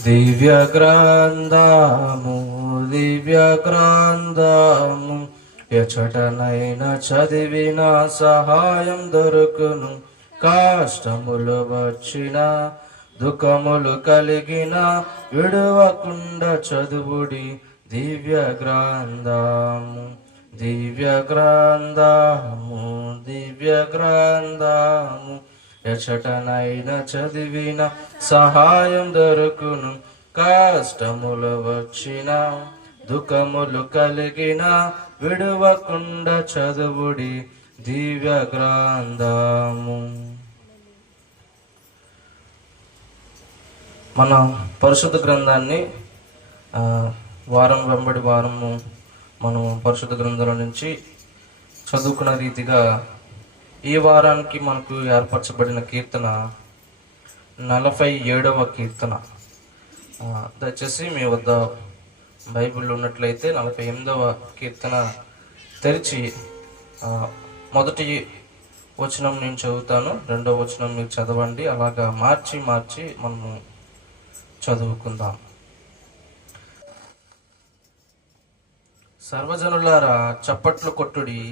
దివ్య గ్రంథము దివ్య గ్రంథము ఎచటనైనా చదివిన సహాయం దొరుకును. కష్టములు వచ్చిన దుఃఖములు కలిగిన విడవకుండా చదువుడి దివ్య గ్రంథము దివ్య గ్రంథము దివ్య గ్రంథము ఎచటనైనా చదివిన సహాయం దొరుకును. కష్టములు వచ్చిన దుఃఖములు కలిగిన విడవకుండా చదువుడి దివ్య గ్రంథము. మన పరిశుద్ధ గ్రంథాన్ని వారం వెంబడి వారము మనం పరిశుద్ధ గ్రంథంలో నుంచి చదువుకున్న రీతిగా ఈ వారానికి మనకు ఏర్పరచబడిన కీర్తన 47వ కీర్తన. దయచేసి మీ వద్ద బైబిల్ ఉన్నట్లయితే 48వ కీర్తన తెరిచి మొదటి వచనం నేను చదువుతాను, రెండవ వచనం మీరు చదవండి. అలాగా మార్చి మార్చి మనము చదువుకుందాం. సర్వజనులారా చప్పట్లు కొట్టుడి,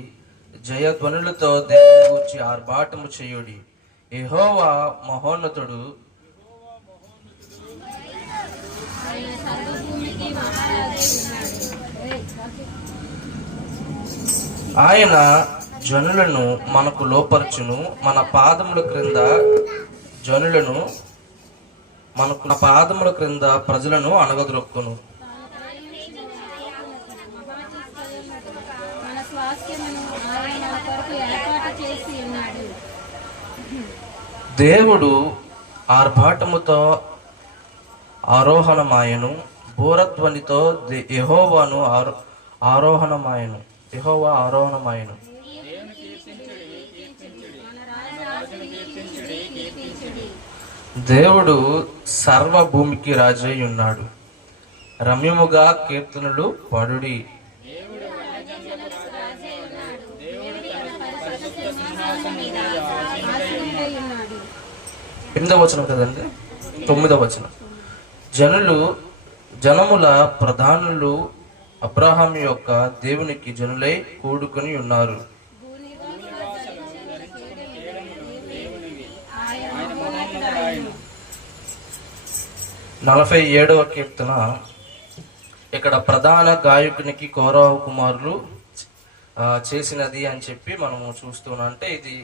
జయధ్వనులతో దేవుని గూర్చి ఆర్భాటము చేయుడి. యెహోవా మహోన్నతుడు, ఆయన జనులను మనకు లోపరచును, మన పాదముల క్రింద జనులను మనకు పాదముల క్రింద ప్రజలను అణగద్రొక్కును. దేవుడు ఆర్భాటముతో ఆరోహణమాయను, బూరధ్వనితో యెహోవాను ఆరోహణమాయను. యెహోవా ఆరోహణమాయను. దేవుడు సర్వభూమికి రాజై ఉన్నాడు. రమ్యముగా కీర్తనలు పడుడి. ఎనిమిదవ వచనం కదండి, 9వ వచనం. జనముల ప్రధానులు అబ్రహాం యొక్క దేవునికి జనులై కూడుకొని ఉన్నారు. 47వ కీర్తన. ఇక్కడ ప్రధాన గాయకునికి కోరాహు కుమారులు చేసినది అని చెప్పి మనము చూస్తున్నాం. అంటే ఇది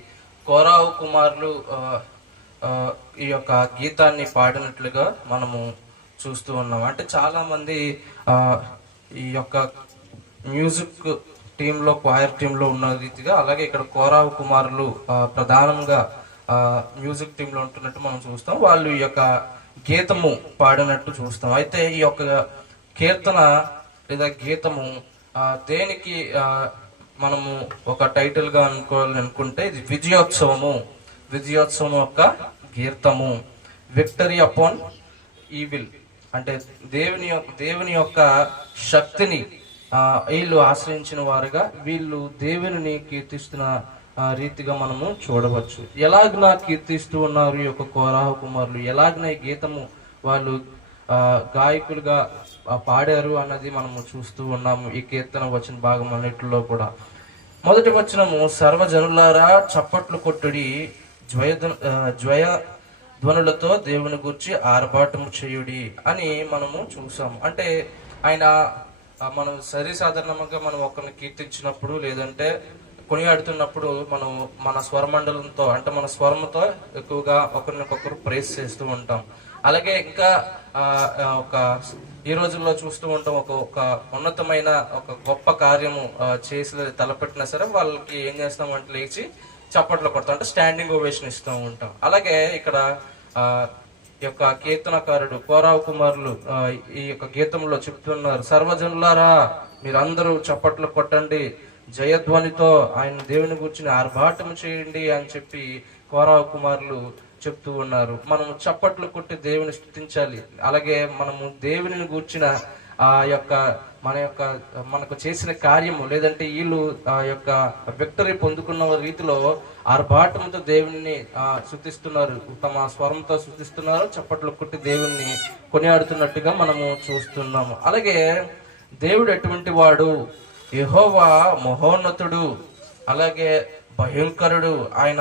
కోరాహు కుమారులు ఈ యొక్క గీతాన్ని పాడినట్లుగా మనము చూస్తూ ఉన్నాం. అంటే చాలా మంది ఈ యొక్క మ్యూజిక్ టీంలో, క్వైర్ టీంలో ఉన్న రీతిగా, అలాగే ఇక్కడ కోరాహు కుమారులు ప్రధానంగా మ్యూజిక్ టీంలో ఉంటున్నట్టు మనం చూస్తాం. వాళ్ళు ఈ యొక్క గీతము పాడినట్టు చూస్తాం. అయితే ఈ యొక్క కీర్తన లేదా గీతము దేనికి మనము ఒక టైటిల్ గా అనుకుంటే ఇది విజయోత్సవము యొక్క గీర్తము. Victory upon evil. అంటే దేవుని యొక్క శక్తిని వీళ్ళు ఆశ్రయించిన వారుగా వీళ్ళు దేవుని కీర్తిస్తున్న రీతిగా మనము చూడవచ్చు. ఎలాగనా కీర్తిస్తూ ఉన్నారు ఈ యొక్క కోరాహు కుమారులు, ఎలాగన ఈ గీతము వాళ్ళు గాయకులుగా పాడారు అన్నది మనము చూస్తూ ఉన్నాము ఈ కీర్తన వచ్చిన భాగం అన్నిటిలో కూడా. మొదటి వచనము, సర్వజనులారా చప్పట్లు కొట్టుడి, జ్వయ ధ్వనులతో దేవుని గురించి ఆర్భాటము చేయుడి అని మనము చూసాము. అంటే ఆయన మనం సాధారణంగా మనం ఒకరిని కీర్తించినప్పుడు లేదంటే కొనియాడుతున్నప్పుడు మనం మన స్వరమండలంతో, అంటే మన స్వరంతో ఎక్కువగా ఒకరినొకరు ప్రేస్ చేస్తూ ఉంటాం. అలాగే ఇంకా ఈ రోజుల్లో చూస్తూ ఉంటాం, ఒక ఉన్నతమైన ఒక గొప్ప కార్యము చేసి తలపెట్టినా సరే వాళ్ళకి ఏం చేస్తామంటే లేచి చప్పట్లు కొడతాం, అంటే స్టాండింగ్ ఓవేషన్ ఇస్తూ ఉంటాం. అలాగే ఇక్కడ ఈ యొక్క కీర్తనకారుడు కోరాహు కుమారులు ఈ యొక్క గీతంలో చెప్తున్నారు, సర్వజనులారా మీరందరూ చప్పట్లు కొట్టండి, జయధ్వనితో ఆయన దేవుని గురించి ఆర్భాటం చేయండి అని చెప్పి కోరాహు కుమారులు చెప్తూ ఉన్నారు. మనము చప్పట్లు కొట్టి దేవుని స్తుతించాలి. అలాగే మనము దేవుని గూర్చిన ఆ యొక్క మన యొక్క మనకు చేసిన కార్యము లేదంటే వీళ్ళు ఆ యొక్క విక్టరీ పొందుకున్న రీతిలో ఆర్భాటంతో దేవుణ్ణి స్తుతిస్తున్నారు, తమ స్వరంతో స్తుతిస్తున్నారు, చప్పట్లు కొట్టి దేవుణ్ణి కొనియాడుతున్నట్టుగా మనము చూస్తున్నాము. అలాగే దేవుడు ఎటువంటి వాడు, యెహోవా మహోన్నతుడు, అలాగే భయంకరుడు, ఆయన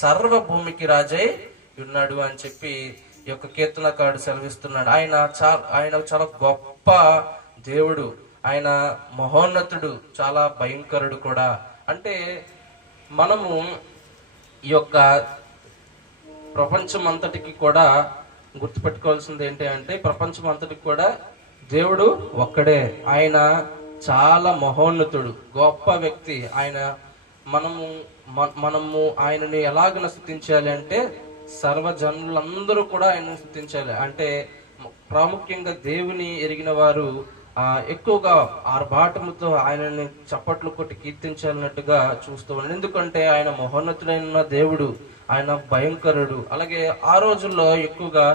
సర్వ భూమికి రాజై ఉన్నాడు అని చెప్పి ఈ యొక్క కీర్తనకారుడు సెలవిస్తున్నాడు. ఆయన చాలా గొప్ప దేవుడు, ఆయన మహోన్నతుడు, చాలా భయంకరుడు కూడా. అంటే మనము ఈ యొక్క ప్రపంచం అంతటికి కూడా గుర్తుపెట్టుకోవాల్సింది ఏంటి అంటే, ప్రపంచం అంతటికి కూడా దేవుడు ఒక్కడే. ఆయన చాలా మహోన్నతుడు, గొప్ప వ్యక్తి. ఆయన మనము ఆయనని ఎలాగ స్తుతించాలి అంటే, సర్వజనులందరూ కూడా ఆయనను స్తుతించాలి. అంటే ప్రాముఖ్యంగా దేవుని ఎరిగిన వారు ఎక్కువగా ఆర్భాటముతో ఆయనని చప్పట్లు కొట్టి కీర్తించాలన్నట్టుగా చూస్తూ ఉన్నాడు. ఎందుకంటే ఆయన మహోన్నతుడైన దేవుడు, ఆయన భయంకరుడు. అలాగే ఆ రోజుల్లో ఎక్కువగా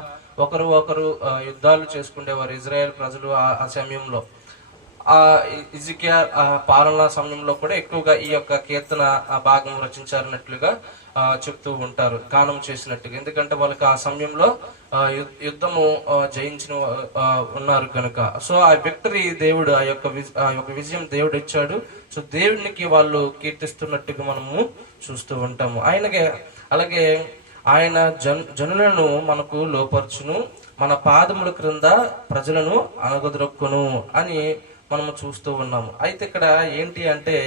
ఒకరు యుద్ధాలు చేసుకునేవారు ఇజ్రాయెల్ ప్రజలు. ఆ సమయంలో హిజ్కియా పాలనా సమయంలో కూడా ఎక్కువగా ఈ యొక్క కీర్తన భాగం రచించారన్నట్లుగా చెప్తూ ఉంటారు, గానం చేసినట్టుగా. ఎందుకంటే వాళ్ళకి ఆ సమయంలో యుద్ధము జయించిన ఉన్నారు కనుక. సో ఆ విక్టరీ దేవుడు, ఆ యొక్క విజయం దేవుడు ఇచ్చాడు. సో దేవునికి వాళ్ళు కీర్తిస్తున్నట్టుగా మనము చూస్తూ ఉంటాము. అలాగే ఆయన జనులను మనకు లోపర్చును, మన పాదముల క్రింద ప్రజలను అనగదొక్కును అని మనము చూస్తూ ఉన్నాము. అయితే ఇక్కడ ఏంటి అంటే,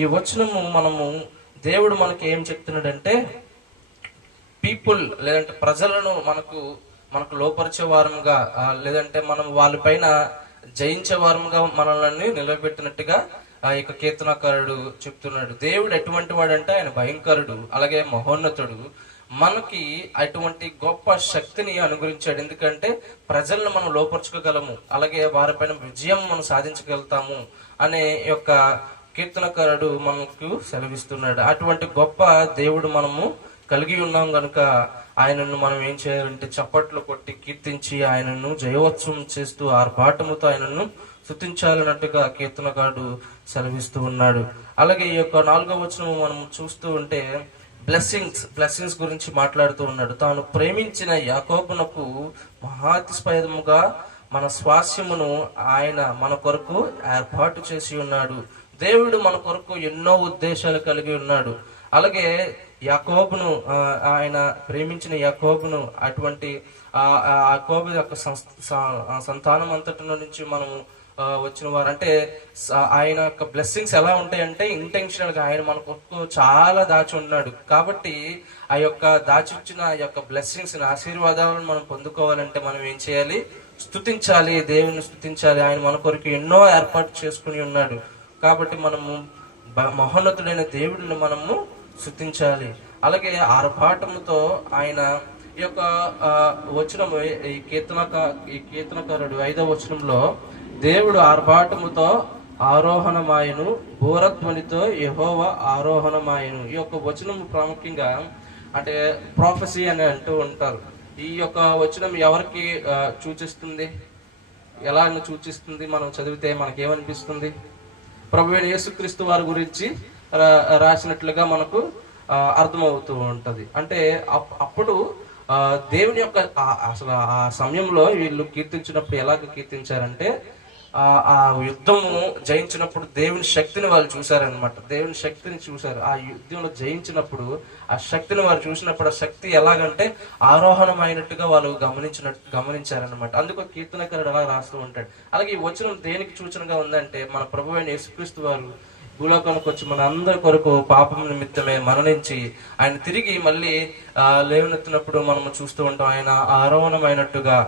ఈ వచనము దేవుడు మనకి ఏం చెప్తున్నాడంటే, పీపుల్ లేదంటే ప్రజలను మనకు లోపరిచే వారముగా, లేదంటే మనం వాళ్ళపైన జయించే వారముగా మనల్ని నిలబెట్టినట్టుగా ఇక కీర్తనకారుడు చెప్తున్నాడు. దేవుడు ఎటువంటి వాడంటే ఆయన భయంకరుడు, అలాగే మహోన్నతుడు. మనకి అటువంటి గొప్ప శక్తిని అనుగ్రహించాడు. ఎందుకంటే ప్రజలను మనం లోపరుచుకోగలము, అలాగే వారిపైన విజయం మనం సాధించగలుగుతాము అనే యొక్క కీర్తనకారుడు మనకు సెలవిస్తున్నాడు. అటువంటి గొప్ప దేవుడు మనము కలిగి ఉన్నాం గనుక ఆయనను మనం ఏం చేయాలంటే చప్పట్లు కొట్టి కీర్తించి ఆయనను జయోత్సవం చేస్తూ ఆర్భాటముతో ఆయనను స్తుతించాలన్నట్టుగా కీర్తనకారుడు సెలవిస్తూ ఉన్నాడు. అలాగే ఈ యొక్క 4వ వచనము మనం చూస్తూ ఉంటే బ్లెస్సింగ్స్ గురించి మాట్లాడుతూ ఉన్నాడు. తాను ప్రేమించిన యాకోబునకు మహాతిశయముగా మన స్వాస్యమును ఆయన మన కొరకు ఏర్పాటు చేసి ఉన్నాడు. దేవుడు మన కొరకు ఎన్నో ఉద్దేశాలు కలిగి ఉన్నాడు. అలాగే యాకోబును, ఆయన ప్రేమించిన యాకోబును, అటువంటి యాకోబు యొక్క సంతానం అంతటి నుంచి మనము వచ్చిన వారు. అంటే ఆయన యొక్క బ్లెస్సింగ్స్ ఎలా ఉంటాయంటే, ఇంటెన్షనల్ గా ఆయన మన కొరకు చాలా దాచి ఉన్నాడు. కాబట్టి ఆ యొక్క దాచిచ్చిన ఆ యొక్క బ్లెస్సింగ్స్, ఆశీర్వాదాలను మనం పొందుకోవాలంటే మనం ఏం చేయాలి? స్తుతించాలి, దేవుని స్తుతించాలి. ఆయన మన కొరకు ఎన్నో ఏర్పాటు చేసుకుని ఉన్నాడు. కాబట్టి మనము మహోన్నతుడైన దేవుడిని మనము స్తుతించాలి. అలాగే ఆర్భాటముతో ఆయన ఈ యొక్క వచనము, ఈ కీర్తనకారుడు 5వ వచనంలో, దేవుడు ఆర్భాటముతో ఆరోహణమాయను, బూరధ్వనితో యెహోవా ఆరోహణమాయను. ఈ యొక్క వచనం ప్రాముఖ్యంగా అంటే ప్రొఫెసీ అని అంటూ ఉంటారు. ఈ యొక్క వచనం ఎవరికి సూచిస్తుంది, ఎలా సూచిస్తుంది? మనం చదివితే మనకేమనిపిస్తుంది? ప్రభువైన యేసుక్రీస్తు వారి గురించి రాసినట్లుగా మనకు అర్థమవుతూ ఉంటది. అంటే అప్పుడు దేవుని యొక్క అసలు ఆ సమయంలో వీళ్ళు కీర్తించినప్పుడు ఎలాగ కీర్తించారంటే, ఆ యుద్ధము జయించినప్పుడు దేవుని శక్తిని వాళ్ళు చూశారనమాట. దేవుని శక్తిని చూశారు. ఆ యుద్ధంలో జయించినప్పుడు ఆ శక్తిని వారు చూసినప్పుడు ఆ శక్తి ఎలాగంటే ఆరోహణమైనట్టుగా వాళ్ళు గమనించారనమాట. అందుకు కీర్తనకారుడు అలా రాస్తూ ఉంటాడు. అలాగే ఈ వచనం దేనికి సూచనగా ఉందంటే, మన ప్రభువైన యేసుక్రీస్తు వారు భూలోకానికి వచ్చి మన అందరి కొరకు పాపం నిమిత్తమే మరణించి ఆయన తిరిగి మళ్ళీ లేవనెత్తినప్పుడు మనము చూస్తూ ఉంటాం. ఆయన ఆరోహణమైనట్టుగా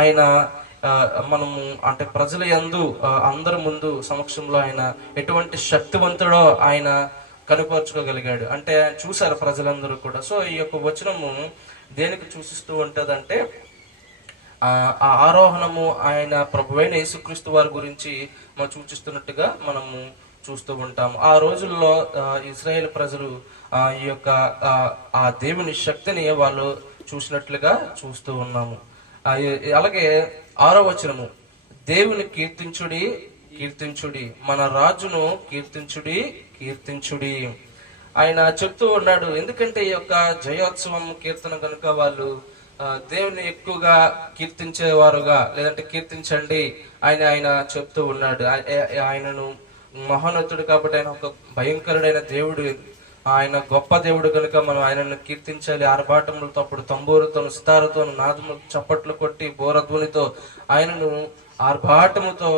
ఆయన మనము అంటే ప్రజల యందు అందరి ముందు సమక్షంలో ఆయన ఎటువంటి శక్తివంతుడో ఆయన కనుపరుచుకోగలిగాడు. అంటే ఆయన చూశారు ప్రజలందరూ కూడా. సో ఈ యొక్క వచనము దేనికి సూచిస్తూ ఉంటదంటే, ఆ ఆరోహణము ఆయన ప్రభువైన యేసుక్రీస్తు వారి గురించి మనం సూచిస్తున్నట్టుగా మనము చూస్తూ ఉంటాము. ఆ రోజుల్లో ఇశ్రాయేల్ ప్రజలు ఈ యొక్క ఆ దేవుని శక్తిని వాళ్ళు చూసినట్లుగా చూస్తూ ఉన్నాము. అలాగే 6వ వచనము, దేవుని కీర్తించుడి కీర్తించుడి, మన రాజును కీర్తించుడి కీర్తించుడి. ఆయన చెప్తూ ఉన్నాడు. ఎందుకంటే ఈ యొక్క జయోత్సవం కీర్తన కనుక వాళ్ళు దేవుని ఎక్కువగా కీర్తించేవారుగా, లేదంటే కీర్తించండి ఆయన ఆయన చెప్తూ ఉన్నాడు. ఆయనను మహోన్నతుడు కాబట్టి ఆయన ఒక భయంకరుడైన దేవుడు, ఆయన గొప్ప దేవుడు కనుక మనం ఆయనను కీర్తించాలి. ఆర్భాటములతో, అప్పుడు తంబూరుతో, సితారతో, నాదము చప్పట్లు కొట్టి బోరధ్వనితో ఆయనను ఆర్భాటముతో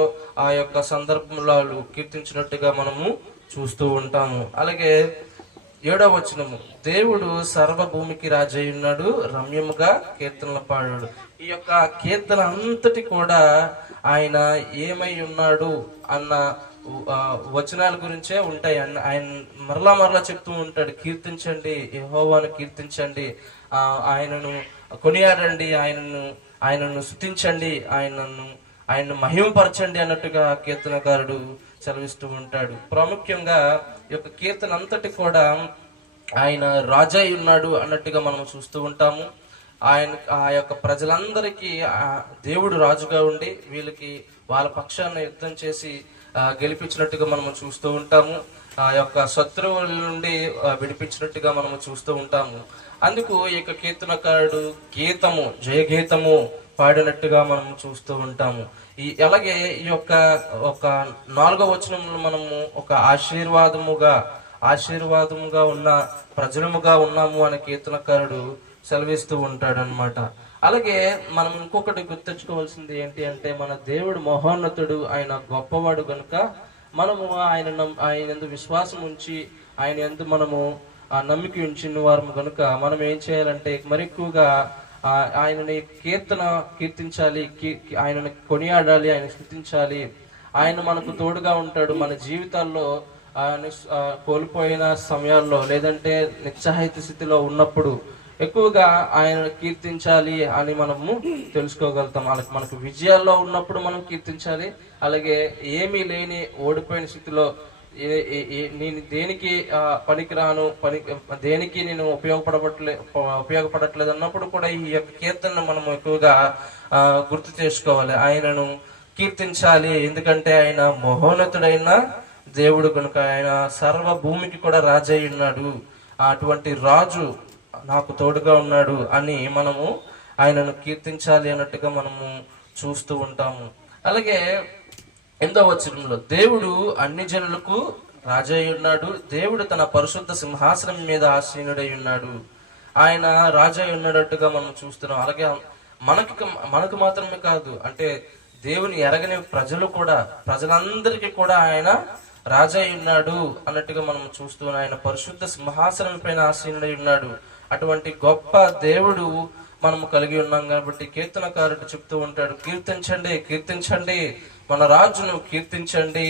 ఆ యొక్క సందర్భంలో కీర్తించినట్టుగా మనము చూస్తూ ఉంటాము. అలాగే 7వ వచనము, దేవుడు సర్వభూమికి రాజై ఉన్నాడు, రమ్యముగా కీర్తనలు పాడాడు. ఈ యొక్క కీర్తన అంతటి కూడా ఆయన ఏమై ఉన్నాడు అన్న వచనాల గురించే ఉంటాయి. ఆయన మరలా చెప్తూ ఉంటాడు, కీర్తించండి యెహోవాను, కీర్తించండి, ఆయనను కొనియాడండి, ఆయనను స్తుతించండి, ఆయనను మహిమపరచండి అన్నట్టుగా కీర్తనకారుడు సెలవిస్తూ ఉంటాడు. ప్రాముఖ్యంగా ఈ యొక్క కీర్తన అంతటి కూడా ఆయన రాజై ఉన్నాడు అన్నట్టుగా మనం చూస్తూ ఉంటాము. ఆ యొక్క ప్రజలందరికీ దేవుడు రాజుగా ఉండి వీళ్ళకి వాళ్ళ పక్షాన్ని యుద్ధం చేసి గెలిపించినట్టుగా మనము చూస్తూ ఉంటాము. ఆ యొక్క శత్రువుల నుండి విడిపించినట్టుగా మనము చూస్తూ ఉంటాము. అందుకు ఈ యొక్క కీర్తనకారుడు జయగీతము పాడినట్టుగా మనం చూస్తూ ఉంటాము. అలాగే ఈ యొక్క 4వ వచనంలో మనము ఒక ఆశీర్వాదముగా ఉన్న ప్రజలముగా ఉన్నాము అని కీర్తనకారుడు సెలవిస్తూ ఉంటాడు అన్నమాట. అలాగే మనం ఇంకొకటి గుర్తుంచుకోవాల్సింది ఏంటి అంటే, మన దేవుడు మహోన్నతుడు, ఆయన గొప్పవాడు కనుక మనము ఆయన యందు విశ్వాసం ఉంచి ఆయన యందు మనము నమ్మిక ఉంచిన వారు కనుక మనం ఏం చేయాలంటే మరి ఎక్కువగా ఆయనని కీర్తించాలి, ఆయనని కొనియాడాలి, ఆయన స్తుతించాలి. ఆయన మనకు తోడుగా ఉంటాడు. మన జీవితాల్లో కోల్పోయిన సమయాల్లో, లేదంటే నిస్సహాయత స్థితిలో ఉన్నప్పుడు ఎక్కువగా ఆయన కీర్తించాలి అని మనము తెలుసుకోగలుగుతాం. మనకు విజయాల్లో ఉన్నప్పుడు మనం కీర్తించాలి. అలాగే ఏమీ లేని ఓడిపోయిన స్థితిలో నేను దేనికి పనికిరాను, దేనికి నేను ఉపయోగపడట్లేదు అన్నప్పుడు కూడా ఈ యొక్క కీర్తనను మనం ఎక్కువగా గుర్తు చేసుకోవాలి. ఆయనను కీర్తించాలి, ఎందుకంటే ఆయన మహోన్నతుడైన దేవుడు కనుక, ఆయన సర్వ భూమికి కూడా రాజై ఉన్నాడు. అటువంటి రాజు నాకు తోడుగా ఉన్నాడు అని మనము ఆయనను కీర్తించాలి అన్నట్టుగా మనము చూస్తూ ఉంటాము. అలాగే 8వ వచనంలో, దేవుడు అన్ని జనులకు రాజై ఉన్నాడు, దేవుడు తన పరిశుద్ధ సింహాసనం మీద ఆసీనుడై ఉన్నాడు. ఆయన రాజై ఉన్నట్టుగా మనం చూస్తున్నాం. అలాగే మనకు మాత్రమే కాదు, అంటే దేవుని ఎరగని ప్రజలందరికీ కూడా ఆయన రాజై ఉన్నాడు అన్నట్టుగా మనం చూస్తున్నాం. ఆయన పరిశుద్ధ సింహాసనం పైన ఆసీనుడై ఉన్నాడు. అటువంటి గొప్ప దేవుడు మనము కలిగి ఉన్నాం కాబట్టి కీర్తనకారుడు చెప్తూ ఉంటాడు, కీర్తించండి మన రాజును కీర్తించండి.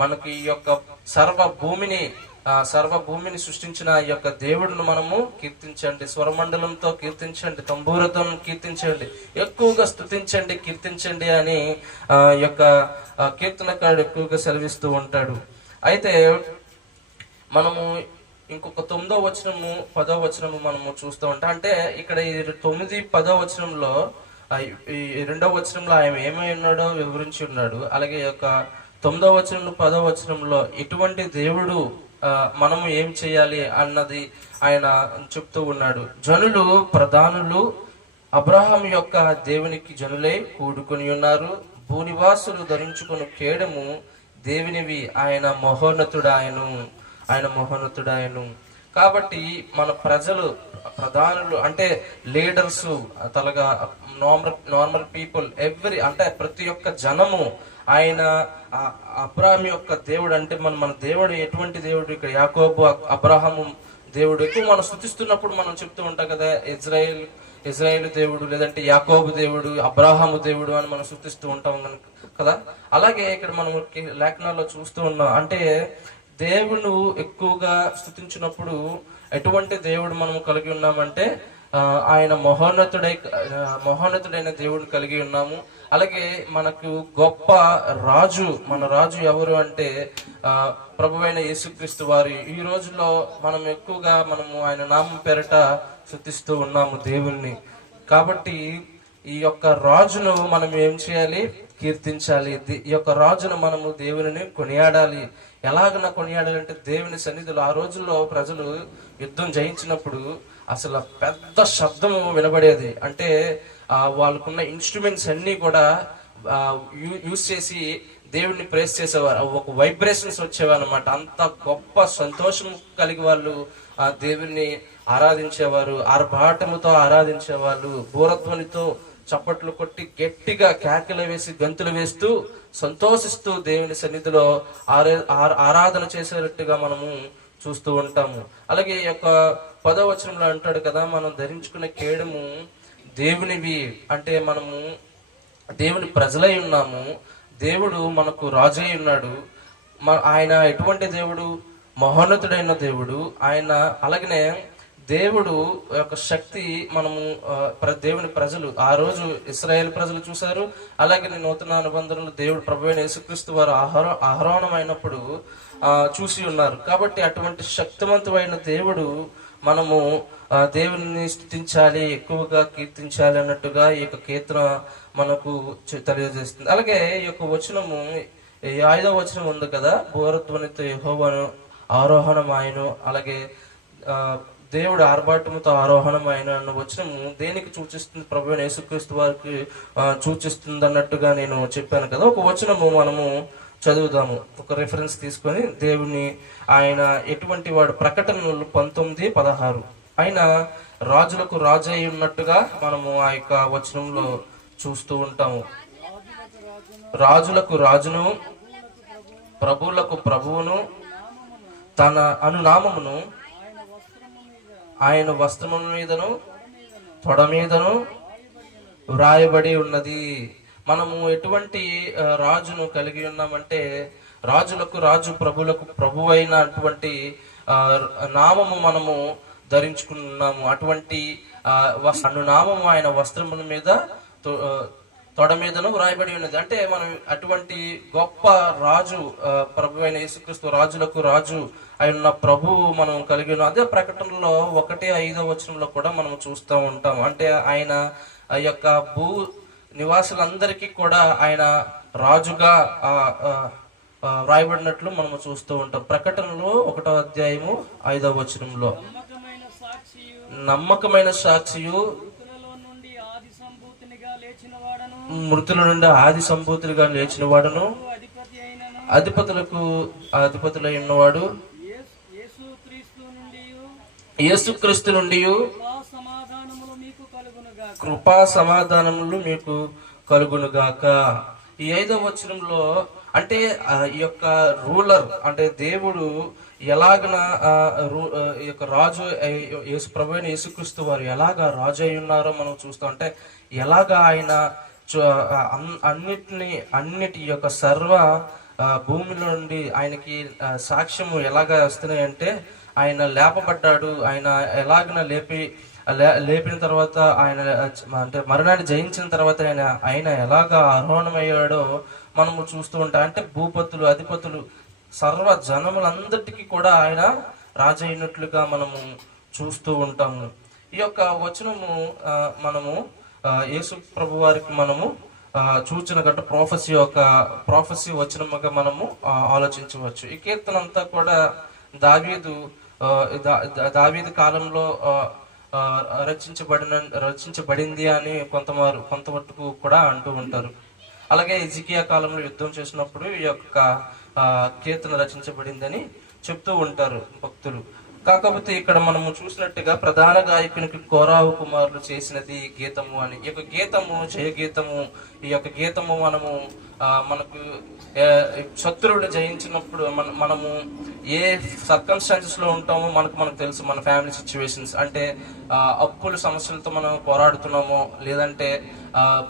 మనకి ఈ యొక్క సర్వ భూమిని సృష్టించిన ఈ యొక్క దేవుడిని మనము కీర్తించండి, స్వరమండలంతో కీర్తించండి, తంబూరతో కీర్తించండి, ఎక్కువగా స్తుతించండి, కీర్తించండి అని ఈ యొక్క కీర్తనకారుడు ఎక్కువగా సెలవిస్తూ ఉంటాడు. అయితే మనము ఇంకొక 9వ వచనము 10వ వచనము మనము చూస్తూ ఉంటాం. అంటే ఇక్కడ 9, 10వ వచనంలో, ఈ 2వ వచనంలో ఆయన ఏమై ఉన్నాడో వివరించి ఉన్నాడు. అలాగే యొక్క 9వ వచనంలో 10వ వచనంలో ఎటువంటి దేవుడు మనము ఏం చేయాలి అన్నది ఆయన చెప్తూ ఉన్నాడు. జనులు ప్రధానులు అబ్రహాం యొక్క దేవునికి జనులై కూడుకొని ఉన్నారు, భూనివాసులు ధరించుకుని కేడము దేవునివి, ఆయన మహోన్నతుడాయను. కాబట్టి మన ప్రధానులు అంటే లీడర్స్, తలగా నార్మల్ పీపుల్, అంటే ప్రతి ఒక్క జనము ఆయన అబ్రహాం యొక్క దేవుడు. అంటే మన దేవుడు ఎటువంటి దేవుడు? ఇక్కడ యాకోబు అబ్రహాము దేవుడు ఎక్కువ మనం స్తుతిస్తున్నప్పుడు మనం చెప్తూ ఉంటాం కదా, ఇజ్రాయేలు దేవుడు, లేదంటే యాకోబు దేవుడు, అబ్రహాము దేవుడు అని మనం స్తుతిస్తూ ఉంటాం కదా. అలాగే ఇక్కడ మనం లేఖనాల్లో చూస్తూ ఉన్నాం. అంటే దేవుడు ఎక్కువగా స్తుతించినప్పుడు ఎటువంటి దేవుడు మనము కలిగి ఉన్నామంటే ఆయన మహోన్నతుడైన దేవుడు కలిగి ఉన్నాము. అలాగే మనకు గొప్ప మన రాజు ఎవరు అంటే ప్రభువైన యేసుక్రీస్తు వారు. ఈ రోజుల్లో మనం ఎక్కువగా ఆయన నామం పేరట స్తుతిస్తూ ఉన్నాము దేవుణ్ణి. కాబట్టి ఈ యొక్క రాజును మనం ఏం చేయాలి? కీర్తించాలి. ఈ యొక్క రాజును మనము దేవుని కొనియాడాలి. ఎలాగన కొనియాడాలి అంటే దేవుని సన్నిధిలో ఆ రోజుల్లో ప్రజలు యుద్ధం జయించినప్పుడు అసలు పెద్ద శబ్దము వినబడేది. అంటే వాళ్ళకున్న ఇన్స్ట్రుమెంట్స్ అన్ని కూడా యూజ్ చేసి దేవుడిని ప్రేస్ చేసేవారు. ఒక వైబ్రేషన్స్ వచ్చేవారు అనమాట. అంత గొప్ప సంతోషం కలిగి వాళ్ళు ఆ దేవుణ్ణి ఆరాధించేవారు, ఆర్భాటముతో ఆరాధించేవాళ్ళు, బూరధ్వనితో చప్పట్లు కొట్టి గట్టిగా కేకలు వేసి గంతులు వేస్తూ సంతోషిస్తూ దేవుని సన్నిధిలో ఆరాధన చేసేటట్టుగా మనము చూస్తూ ఉంటాము. అలాగే ఈ యొక్క 10వ వచనంలో అంటాడు కదా, మనం ధరించుకునే కేడము దేవునివి. అంటే మనము దేవుని ప్రజలై ఉన్నాము. దేవుడు మనకు రాజు అయి ఉన్నాడు. ఆయన ఎటువంటి దేవుడు? మహోన్నతుడైన దేవుడు ఆయన. అలాగనే దేవుడు యొక్క శక్తి మనము దేవుని ప్రజలు ఆ రోజు ఇశ్రాయేల్ ప్రజలు చూశారు. అలాగే నూతన నిబంధనలు దేవుడు ప్రభువైన యేసుక్రీస్తు వారు ఆహ్వానమైనప్పుడు చూసి ఉన్నారు. కాబట్టి అటువంటి శక్తివంతమైన దేవుడు మనము దేవుని స్తుతించాలి, ఎక్కువగా కీర్తించాలి అన్నట్టుగా ఈ యొక్క కీర్తన మనకు తెలియజేస్తుంది. అలాగే ఈ యొక్క వచనము 5వ వచనం ఉంది కదా, బూరధ్వనితో యెహోవాను ఆరోహణమాయను. అలాగే దేవుడు ఆర్భాటముతో ఆరోహణమైన అన్న వచనము దేనికి సూచిస్తుంది? ప్రభువైన యేసుక్రీస్తు వారికి సూచిస్తుంది అన్నట్టుగా నేను చెప్పాను కదా. ఒక వచనము మనము చదువుదాము, ఒక రిఫరెన్స్ తీసుకొని దేవుని ఆయన ఎటువంటి వాడు. ప్రకటనలు 19:16 ఆయన రాజులకు రాజు అయి ఉన్నట్టుగా మనము ఆ యొక్క వచనంలో చూస్తూ ఉంటాము. రాజులకు రాజును ప్రభువులకు ప్రభువును తన అనునామమును ఆయన వస్త్రము మీదను తొడ మీదను వ్రాయబడి ఉన్నది. మనము ఎటువంటి రాజును కలిగి ఉన్నామంటే, రాజులకు రాజు ప్రభులకు ప్రభు అయినటువంటి నామము మనము ధరించుకున్నాము. అటువంటి నామము ఆయన వస్త్రముల మీద తొడ మీదను వ్రాయబడి ఉన్నది. అంటే మనం అటువంటి గొప్ప రాజు ప్రభు అయిన యేసుక్రీస్తు రాజులకు రాజు ఆయన ప్రభువు మనం కలిగి ఉన్నాం. అదే ప్రకటనలో 1:5వ వచనంలో కూడా మనం చూస్తూ ఉంటాం. అంటే ఆయన ఆ యొక్క భూ నివాసులందరికీ కూడా ఆయన రాజుగా వ్రాయబడినట్లు మనము చూస్తూ ఉంటాం. ప్రకటనలో 1వ అధ్యాయము 5వ వచనంలో నమ్మకమైన సాక్షియు మృతుల నుండి ఆది సంభూతునిగా లేచిన వాడును అధిపతులకు అధిపతులై ఉన్నవాడు యేసుక్రీస్తు నుండి కృపా సమాధానములు మీకు కలుగునుగాక. ఈ 5వ వచనంలో అంటే ఈ యొక్క రూలర్ అంటే దేవుడు ఎలాగన ఈ యొక్క రాజు ప్రభువైన యేసుక్రీస్తు వారు ఎలాగా రాజు అయి ఉన్నారో మనం చూస్తాం. అంటే ఎలాగా ఆయన అన్నిటి యొక్క సర్వ భూమిలో నుండి ఆయనకి సాక్ష్యము ఎలాగా వస్తున్నాయంటే, ఆయన లేపబడ్డాడు. ఆయన ఎలాగన లేపిన తర్వాత ఆయన అంటే మరణాన్ని జయించిన తర్వాత ఆయన ఎలాగా ఆరోహణమయ్యాడో మనము చూస్తూ ఉంటాం. అంటే భూపతులు అధిపతులు సర్వ జనములందరికీ కూడా ఆయన రాజు అయినట్లుగా మనము చూస్తూ ఉంటాము. ఈ యొక్క వచనము మనము యేసు ప్రభు వారికి మనము సూచన గట్ట ప్రాఫెసీ వచనముగా మనము ఆలోచించవచ్చు. ఈ కీర్తన అంతా కూడా దావీదు కాలంలో రచించబడింది అని కొంతవరకు కూడా అంటూ ఉంటారు. అలాగే హిజ్కియా కాలంలో యుద్ధం చేసినప్పుడు ఈ యొక్క కీర్తన రచించబడిందని చెప్తూ ఉంటారు భక్తులు. కాకపోతే ఇక్కడ మనము చూసినట్టుగా ప్రధాన గాయకునికి కోరాహు కుమారులు చేసినది గీతము అని. ఈ యొక్క గీతము జయ గీతము. ఈ యొక్క గీతము మనకు శత్రువులు జయించినప్పుడు మనము ఏ సర్కమ్స్టాన్సెస్ లో ఉంటామో మనకు తెలుసు. మన ఫ్యామిలీ సిచ్యువేషన్స్ అంటే అప్పుల సమస్యలతో మనం పోరాడుతున్నామో, లేదంటే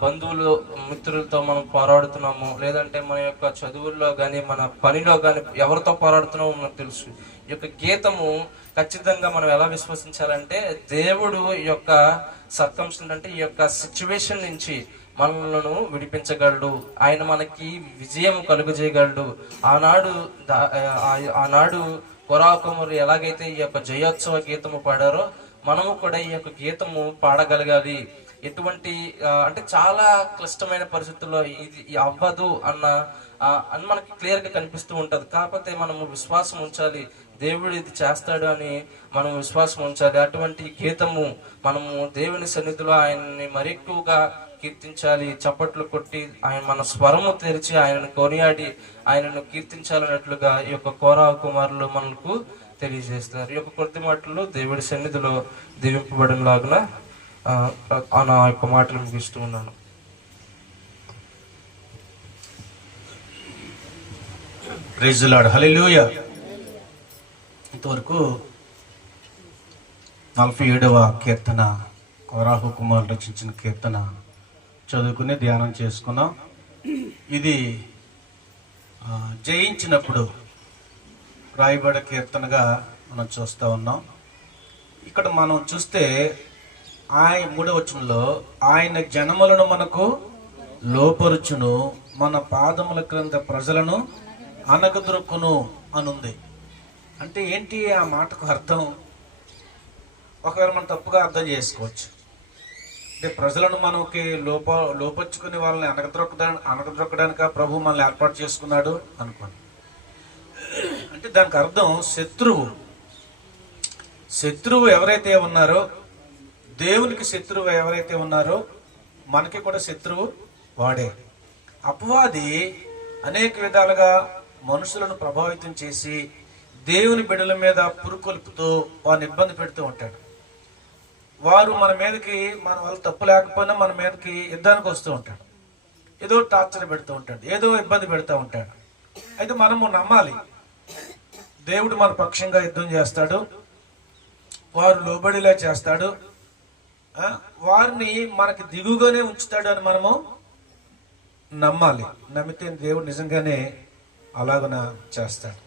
బంధువులు మిత్రులతో మనం పోరాడుతున్నాము, లేదంటే మన యొక్క చదువుల్లో కానీ మన పనిలో కానీ ఎవరితో పోరాడుతున్నామో మనకు తెలుసు. ఈ యొక్క గీతము ఖచ్చితంగా మనం ఎలా విశ్వసించాలంటే, దేవుడు ఈ యొక్క సర్కమ్స్టెన్స్ అంటే ఈ యొక్క సిచ్యువేషన్ నుంచి మనలను విడిపించగలడు. ఆయన మనకి విజయం కలుగజేయగలడు. ఆనాడు కోరాహు కుమారులు ఎలాగైతే ఈ యొక్క జయోత్సవ గీతము పాడారో మనము కూడా ఈ యొక్క గీతము పాడగలగాలి. ఎటువంటి అంటే చాలా క్లిష్టమైన పరిస్థితుల్లో ఇది అవ్వదు అని మనకి క్లియర్ గా కనిపిస్తూ ఉంటది. కాకపోతే మనము విశ్వాసం ఉంచాలి, దేవుడు ఇది చేస్తాడు అని మనం విశ్వాసం ఉంచాలి. అటువంటి గీతము మనము దేవుని సన్నిధిలో ఆయన్ని మరి ఎక్కువగా కీర్తించాలి, చప్పట్లు కొట్టి ఆయన మన స్వరము తెరిచి ఆయనను కొనియాడి ఆయనను కీర్తించాలన్నట్లుగా ఈ యొక్క కోరాహు కుమారులు మనకు తెలియజేస్తున్నారు. ఈ యొక్క కొద్ది మాటలు దేవుడి సన్నిధిలో దీవింపబడిన లాగున నా యొక్క మాటలు ముగిస్తూ ఉన్నాను. ప్రైజ్ ది లార్డ్, హల్లెలూయా. ఇంతవరకు 47వ కీర్తన, కోరాహు కుమారులు రచించిన కీర్తన చదువుకుని ధ్యానం చేసుకున్నాం. ఇది జయించినప్పుడు రాయబడే కీర్తనగా మనం చూస్తూ ఉన్నాం. ఇక్కడ మనం చూస్తే 3వ వచనంలో ఆయన జనములను మనకు లోపరుచును, మన పాదముల క్రింద ప్రజలను అనగదొరుకును అనుంది. అంటే ఏంటి ఆ మాటకు అర్థం? ఒకవేళ మనం తప్పుగా అర్థం చేసుకోవచ్చు. అంటే ప్రజలను మనకి లోపరుచుకుని వాళ్ళని అనగదొరకడానిక ప్రభు మనల్ని ఏర్పాటు చేసుకున్నాడు అనుకోండి. అంటే దానికి అర్థం శత్రువు ఎవరైతే ఉన్నారో, దేవునికి శత్రువు ఎవరైతే ఉన్నారో మనకి కూడా శత్రువు వాడే. అపవాది అనేక విధాలుగా మనుషులను ప్రభావితం చేసి దేవుని బిడ్డల మీద పురుకొల్పుతూ వారిని ఇబ్బంది పెడుతూ ఉంటాడు. వారు మన మీదకి, మన వల్ల తప్పు లేకపోయినా మన మీదకి యుద్ధానికి వస్తూ ఉంటాడు, ఏదో టార్చర్ పెడుతూ ఉంటాడు, ఏదో ఇబ్బంది పెడుతూ ఉంటాడు. అయితే మనము నమ్మాలి, దేవుడు మన పక్షంగా యుద్ధం చేస్తాడు, వారు లోబడిలా చేస్తాడు, వారిని మనకి దిగుగానే ఉంచుతాడు అని మనము నమ్మాలి. నమ్మితే దేవుడు నిజంగానే అలాగన చేస్తాడు.